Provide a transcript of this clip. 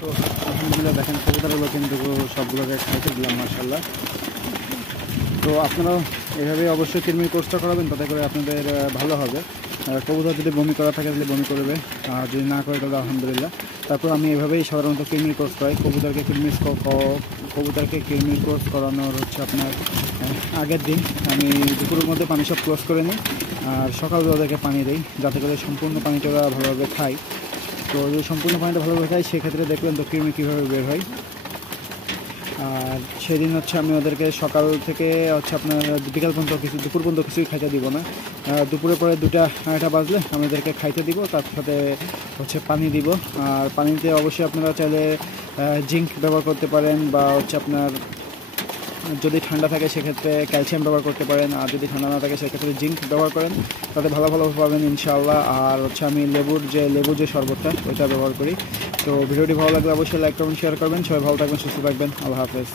তো আলহামদুলিল্লাহ দেখেন কবুতরগুলো কিন্তু সবগুলোকে খাইতে দিলাম মাশাআল্লাহ। তো আপনারাও এভাবে অবশ্যই কিরমির কোর্সটা করাবেন, তাতে করে আপনাদের ভালো হবে। কবুতর যদি বমি করা থাকে তাহলে বমি করবে, আর যদি না করে তাহলে আলহামদুলিল্লাহ। তারপর আমি এভাবেই সাধারণত কিরমির কোর্স করাই। কবুতরকে কিরমির কোর্স করানোর হচ্ছে আপনার আগের দিন আমি দুপুরের মধ্যে পানি সব ক্লোজ করে নিই, আর সকালবেলা ওদেরকে পানি দিই, যাতে করে সম্পূর্ণ পানিটা ওরা ভালোভাবে খায়। তো যদি সম্পূর্ণ পানিটা ভালোভাবে খায় সেক্ষেত্রে দেখবেন তো কৃমি কীভাবে বের হয়। আর সেদিন হচ্ছে আমি ওদেরকে সকাল থেকে হচ্ছে আপনার বিকাল পর্যন্ত দুপুর পর্যন্ত কিছুই খাইতে দিব না। দুপুরের পরে 2টা বাজলে আমি ওদেরকে খাইতে দিব, তার সাথে হচ্ছে পানি দিব। আর পানিতে অবশ্যই আপনারা চাইলে জিঙ্ক ব্যবহার করতে পারেন, বা হচ্ছে আপনার যদি ঠান্ডা থাকে সেক্ষেত্রে ক্যালসিয়াম ব্যবহার করতে পারেন, আর যদি ঠান্ডা না থাকে সেক্ষেত্রে জিঙ্ক ব্যবহার করেন, তাতে ভালো পাবেন ইনশাআল্লাহ। আর হচ্ছে আমি লেবুর যে শরবতটা ওইটা ব্যবহার করি। তো ভিডিওটি ভালো লাগলে অবশ্যই লাইক করবেন, শেয়ার করবেন। সবাই ভালো থাকবেন, সুস্থ থাকবেন। আল্লাহ হাফেজ।